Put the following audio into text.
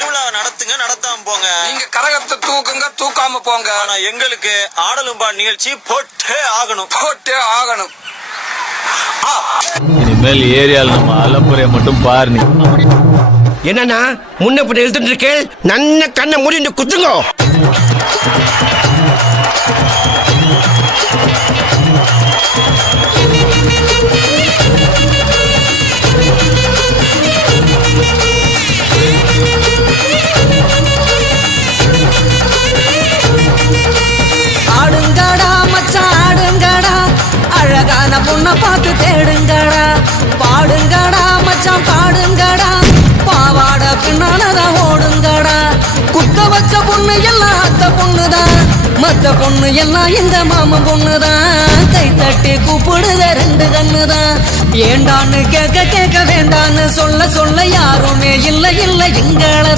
திருவிழாவை நடத்துங்க, நடத்தாம போங்க. நீங்க கரகத்தை தூக்குங்க, தூக்காம போங்க. ஆனா எங்களுக்கு ஆடலும்பா நிகழ்ச்சி போட்டே ஆகணும், போட்டே ஆகணும். இனிமேல் ஏரியால நம்ம அலம்புறைய மட்டும் பாரு. நீ என்னன்னா முன்ன பின்ன எழுத்துட்டு இருக்கேன், நன்ன கண்ணை மூடிட்டு குத்துங்கோ. ஆடுங்கடா மச்சான் ஆடுங்கடா, அழகான பொண்ணை பார்த்து தேடுங்கடா. பாடுங்கடா மச்சான் பாடுங்கடா, பாவாட பின்னாலதான் ஓடுங்கடா. குத்த வச்ச பொண்ணு எல்லாம் அத்த பொண்ணுதான், மத்த பொண்ணு எல்லாம் இந்த மாமன் பொண்ணுதான். கை தட்டி கூப்பிடுத ரெண்டு கண்ணுதான். ஏண்டான்னு கேட்க கேட்க வேண்டான்னு சொல்ல சொல்ல யாருமே இல்லை இல்லை எங்களை